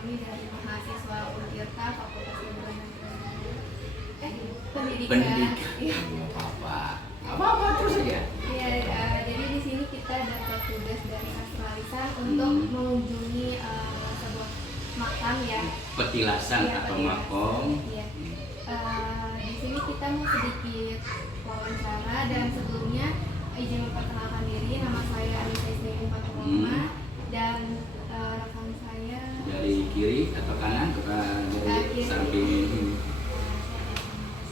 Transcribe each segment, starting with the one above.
kami dari mahasiswa Untirta Fakultas Ilmu Pendidikan. Iya. Apa terus aja. Iya, jadi di sini kita dapat tugas dari Astralisan untuk mengunjungi sebuah makam ya. Petilasan Iya, atau petilasan. makom. Iya. Di sini kita mau sedikit wawancara dan sebelumnya izin memperkenalkan diri. Nama saya Anissa Ismail Faturoma dan rekan saya Dari kiri atau kanan ke dari kiri. samping ini.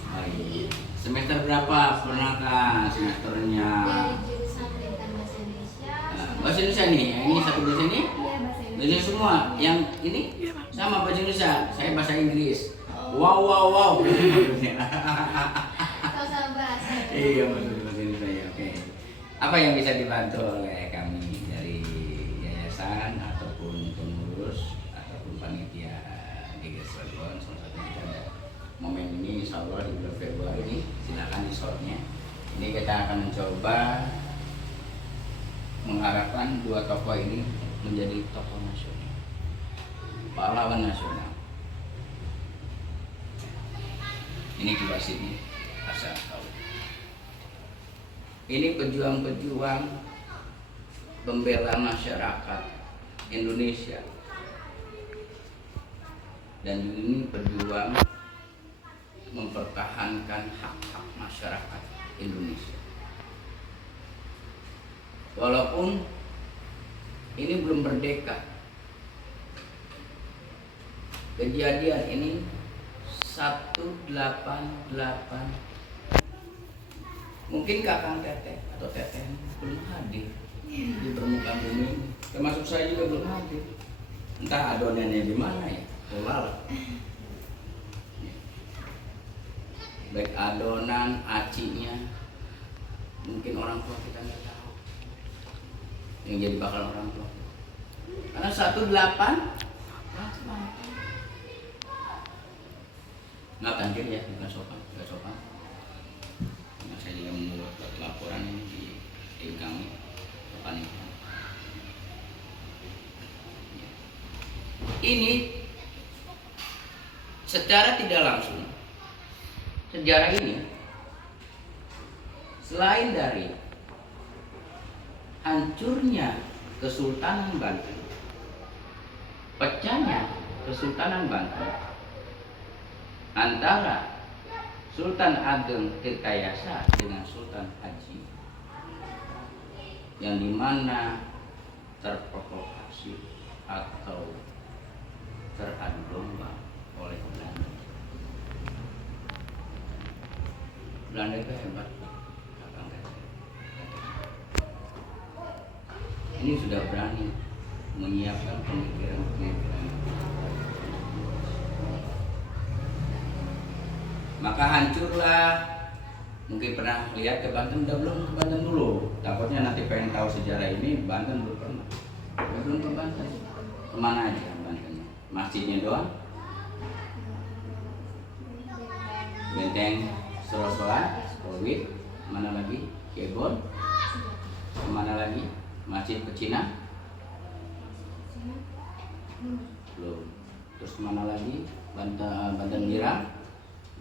Baik. Semester berapa pernahkah semesternya? Dari jurusan Pendidikan Bahasa Indonesia. Bahasa Indonesia nih, yang ini satu bahasa ini? Iya, bahasa Bahasa Indonesia. Indonesia semua. Yang ini sama bahasa Indonesia. Saya bahasa Inggris. Wow. Sama-sama bahasa. Iya, bahasa Indonesia ya. Oke. Apa yang bisa dibantu oleh kami dari yayasan ataupun pengurus ataupun panitia GG Cilegon? Salah satu kita ada momen ini, insya Allah di bulan Februari ini, silakan di shortnya. Ini kita akan mencoba mengharapkan dua tokoh ini menjadi tokoh nasional, pahlawan nasional. Ini juga sini asal tahu. Ini pejuang-pejuang pembela masyarakat Indonesia, dan ini pejuang mempertahankan hak-hak masyarakat Indonesia. Walaupun ini belum merdeka, kejadian ini 188, mungkin kakang teteh atau teteh belum hadir di permukaan bumi ini, termasuk saya juga belum hadir. Entah adonannya di mana ya, lala. Baik adonan, acinya, mungkin orang tua kita nggak tahu yang jadi bakal orang tua. Karena 18 nggak tanggir ya, nggak sopan. Nah, saya juga membuat laporan ini di kami panitia. Ini secara tidak langsung sejarah ini, selain dari hancurnya Kesultanan Banten, pecahnya Kesultanan Banten antara Sultan Ageng Tirtayasa dengan Sultan Haji, yang dimana terprovokasi atau teradu domba oleh Belanda. Belanda itu hebat. Ini sudah berani menyiapkan pemikiran-pemikiran. Maka hancurlah. Mungkin pernah lihat ke Banten, udah belum ke Banten dulu. Takutnya nanti pengen tahu sejarah ini, Banten belum pernah. Belum ke Banten. Kemana aja Bantennya? Masjidnya doang? Benteng Sorosoan, Polwit, mana lagi? Kebon, mana lagi? Masjid Pecina? Belum. Terus mana lagi? Banten Girang?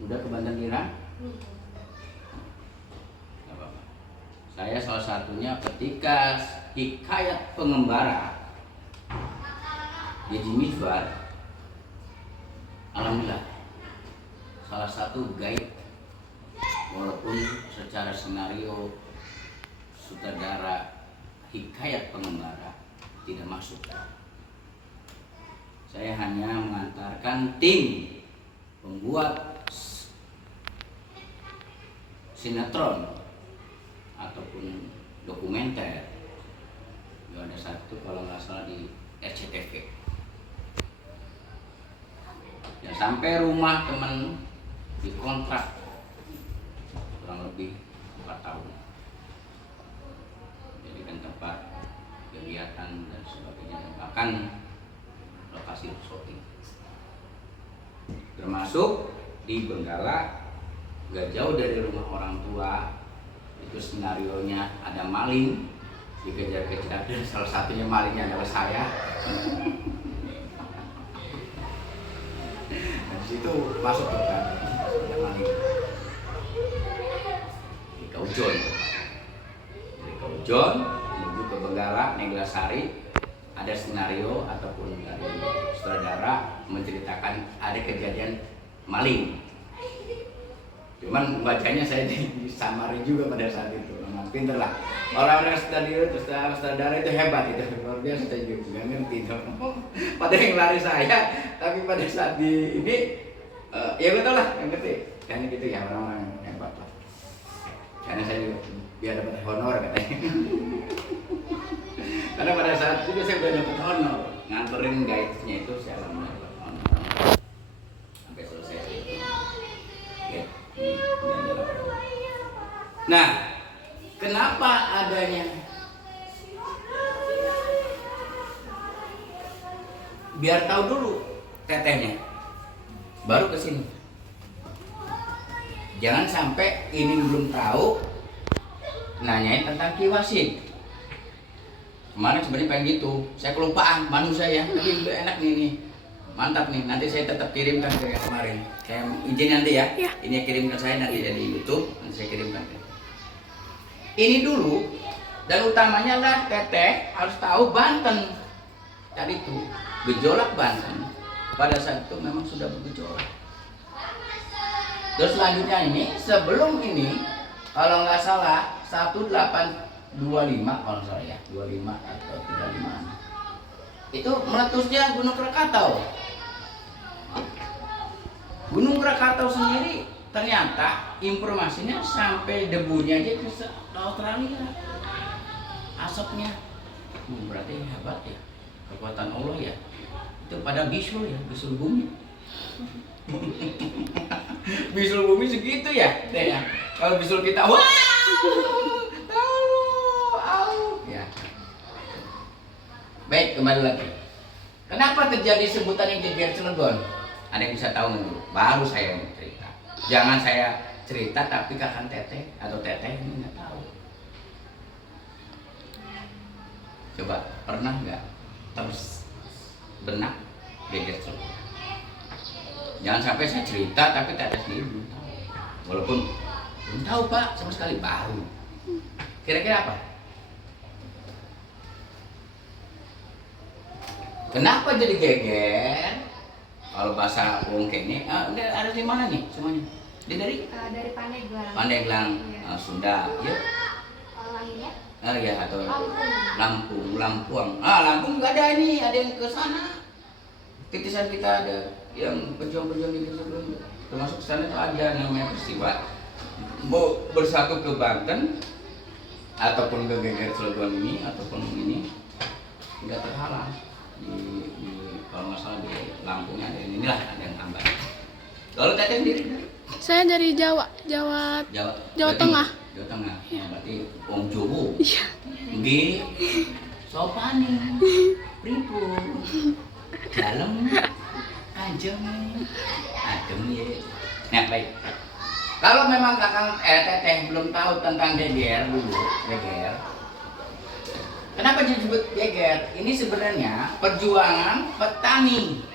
Udah ke Banten Girang? Gak apa-apa. Saya salah satunya ketika Hikayat Pengembara Deddy Mizwar, alhamdulillah salah satu guide, walaupun secara skenario sutradara Hikayat Pengembara tidak masuk. Saya hanya mengantarkan tim pembuat sinetron ataupun dokumenter. Ada satu kalau nggak salah di RCTV. Ya, sampai rumah teman dikontrak kurang lebih 4 tahun. Jadi kan tempat kegiatan dan sebagainya, bahkan lokasi syuting, termasuk di Benggala, gak jauh dari rumah orang tua. Itu skenarionya ada maling dikejar-kejar, dan salah satunya malingnya adalah saya. situ masuk tuh kan ada maling di Kaujon. Dari Kaujon menuju ke Benggala, Neglasari, ada skenario ataupun dari sutradara menceritakan ada kejadian maling. Cuman bacanya saya disamari juga pada saat itu. Memang pinter lah. Orang-orang sutradara itu hebat, itu luar biasa, saya juga nggak ngerti itu. Pada yang lari saya, tapi pada saat di ini ya betul lah, yang ngerti. Kayaknya gitu ya, orang-orang hebat lah. Karena saya juga biar dapat honor katanya. Karena pada saat itu saya udah dapat honor, nganterin guide-nya itu saya alhamdulillah dapat honor sampai selesai. Ya, ini adalah. Nah, kenapa adanya biar tahu dulu tetehnya, baru ke sini. Jangan sampai ini belum tahu nanyain tentang Ki Wasid. Kemarin sebenarnya pengen gitu, saya kelupaan manusia ya, tapi enak nih, mantap nih. Nanti saya tetap kirimkan ke kemarin. Saya izin nanti ya, ini kirimkan saya nanti dari YouTube, nanti saya kirimkan. Ini dulu, dan utamanya lah teteh harus tahu Banten. Tadi itu gejolak Banten pada saat itu memang sudah bergejolak. Terus selanjutnya ini, sebelum ini, kalau nggak salah 1825 kalau salah ya, 25 atau 35. Itu meletusnya Gunung Krakatau. Gunung Krakatau sendiri ternyata informasinya sampai debunya aja ke Australia. Asapnya. Berarti hebat ya. Kekuatan Allah ya. Itu pada bisul ya, bisul bumi. Bisul bumi segitu ya, ya. Kalau bisul kita wah. Ya. Baik, kembali lagi. Kenapa terjadi sebutan yang geger Cilegon? Ada yang bisa tahu dulu? Baru saya yang cerita. Jangan saya cerita tapi kakak teteh atau teteh ini nggak tahu. Coba pernah nggak terus benak geger Cilegon? Jangan sampai saya cerita tapi teteh sendiri belum tahu. Walaupun belum tahu Pak, sama sekali baru. Kira-kira apa? Kenapa jadi geger? Kalau bahasa Wongke ini, ada di mana nih semuanya? Dia dari Pandeglang. Pandeglang, Iya. Sunda, ya? Orangnya Ya atau Lampung. Lampung. Lampung nggak ada ini, ada yang ke sana. Titisan kita ada yang pejuang-pejuang di sebelum, termasuk sana itu ada namanya peristiwa mau bersatu ke Banten ataupun ke geger Cilegon ini ataupun ini nggak terhalang di kalau nggak salah di Lampungnya ada inilah ada yang tambah. Kalau teteh sendiri Saya dari Jawa Jawa Tengah. Jawa Tengah. Ya, berarti Wong Jowo. Iya. Nggih. Sopane. Pripun? Dalem. Kanjeng. Adem ya. Nah, baik. Kalau memang kakang teteh belum tahu tentang geger dulu, geger. Kenapa disebut geger? Ini sebenarnya perjuangan petani.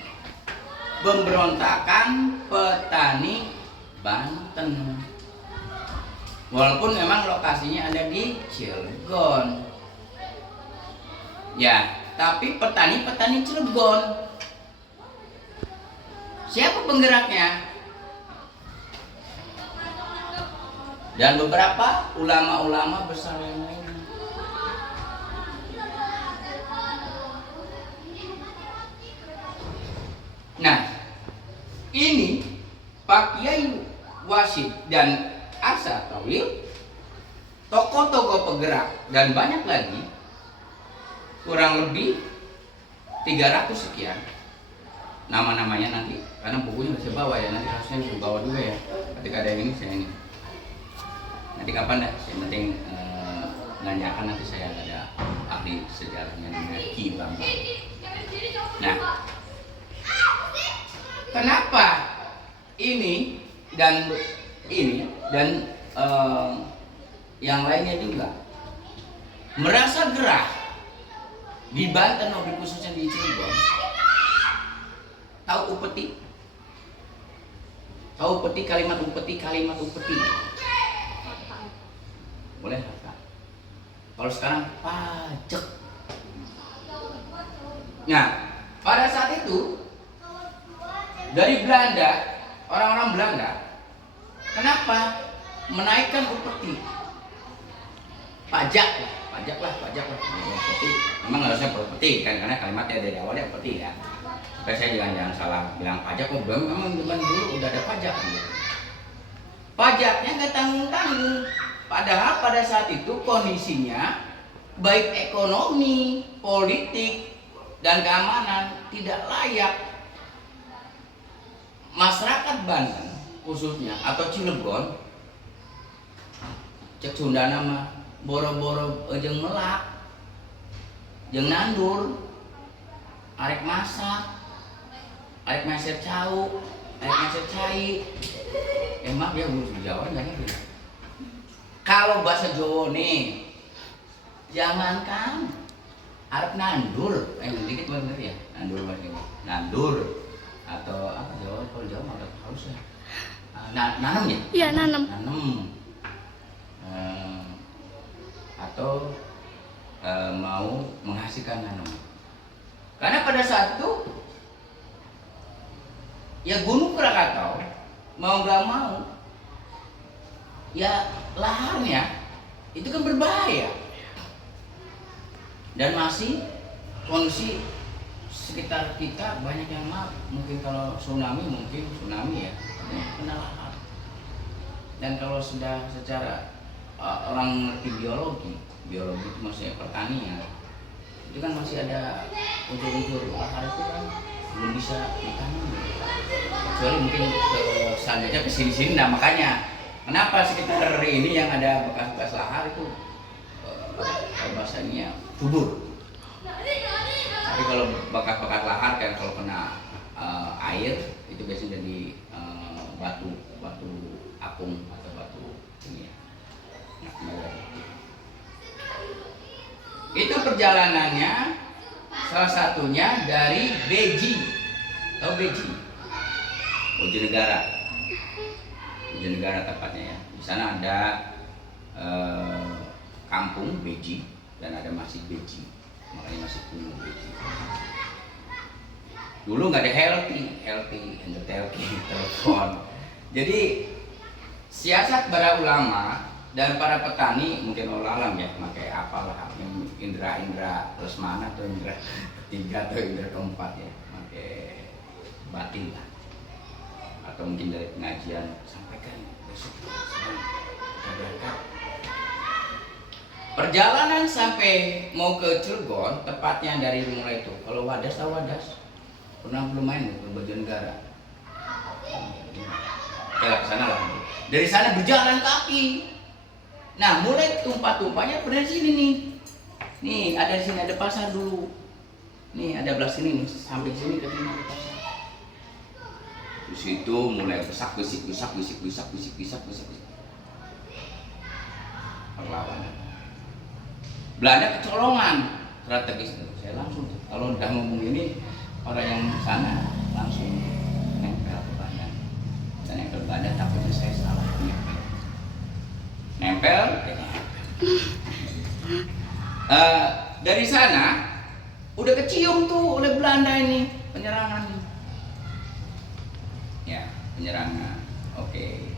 Pemberontakan petani Banten. Walaupun memang lokasinya ada di Cilegon. Ya, tapi petani Cilegon. Siapa penggeraknya? Dan beberapa ulama-ulama besar yang lainnya. Nah, ini Pak Kiai Wasid dan Asa Tawil, tokoh-tokoh penggerak dan banyak lagi, kurang lebih 300 sekian nama-namanya nanti, karena bukunya saya bawa ya, nanti harusnya saya bawa juga ya, ketika ada yang ini saya ini. Nanti kapan dah, yang penting nanyakan nanti saya ada ahli sejarahnya namanya Ki Bambang. Nah, kenapa ini dan yang lainnya juga merasa gerah di Banten, lebih khususnya di Cilegon? Tahu upeti? Tahu upeti, kalimat upeti, kalimat upeti. Boleh harta. Kalau sekarang pajak. Nah, pada saat itu dari Belanda, orang-orang Belanda, kenapa menaikkan upeti? Pajak lah. Upeti. Memang harusnya upeti kan, karena kalimatnya dari awalnya upeti ya. Supaya saya jangan salah bilang pajak, kok memang zaman dulu udah ada pajak. Gitu. Pajaknya nggak tanggung-tanggung. Padahal pada saat itu kondisinya baik ekonomi, politik, dan keamanan tidak layak. Masyarakat Banten khususnya atau Cilegon, cek Sunda nama boro-boro jeung melak, jeung nandur, arek masak, arek masak cau, arek masak cai. Emang ya bahasa Jawa nggak ngerti. Kalau bahasa Jawa nih, jangankan arep nandur, dikit bener ya, nandur bahasa ini, nandur atau apa Jawa, kalau Jawa agak halus ya, nanam ya? Iya, nanam. Atau mau menghasilkan nanam. Karena pada saat itu ya Gunung Krakatau mau gak mau ya laharnya itu kan berbahaya dan masih kondisi sekitar kita banyak yang mungkin kalau tsunami ya kena lahar. Dan kalau sudah secara orang ngerti biologi itu maksudnya pertanian, itu kan masih ada unsur-unsur lahar itu kan belum bisa ditanam, kecuali mungkin selanjutnya kesini-sini. Nah makanya kenapa sekitar ini yang ada bekas-bekas lahar itu bahasanya subur. Tapi kalau bekas-bekas lahar kan kalau kena air itu biasanya jadi batu apung atau batu ini ya. Itu perjalanannya salah satunya dari Beji. Tahu Beji? Bojonegara tepatnya ya. Di sana ada kampung Beji dan ada masjid Beji. Makanya masih kuno Beji. Dulu nggak ada healthy telepon. Jadi siasat para ulama dan para petani mungkin alam ya, pakai apalah yang indra lesmana atau indra ketiga atau indra keempat ya, pakai batin lah, atau mungkin dari pengajian sampaikan besok kita berangkat. Perjalanan sampai mau ke Cilegon, tepatnya dari mulai itu, kalau Wadas tahu Wadas, pernah belum main ke Bojonegara? Kita ke sana lah. Dari sana berjalan kaki. Nah, mulai tumpah-tumpahnya pada sini nih. Nih, ada di sini ada pasar dulu. Nih, ada belah sini nih, sampai sini ke sini ada pasar. Di situ mulai bisik. Perlawanan. Belanda kecolongan strategis itu. Saya langsung kalau udah ngomong ini orang yang sana langsung nempel ke Belanda. Dan nempel Belanda takutnya saya salah nempel. Dari sana udah kecium tuh oleh Belanda ini penyerangan. Ya, penyerangan. Oke.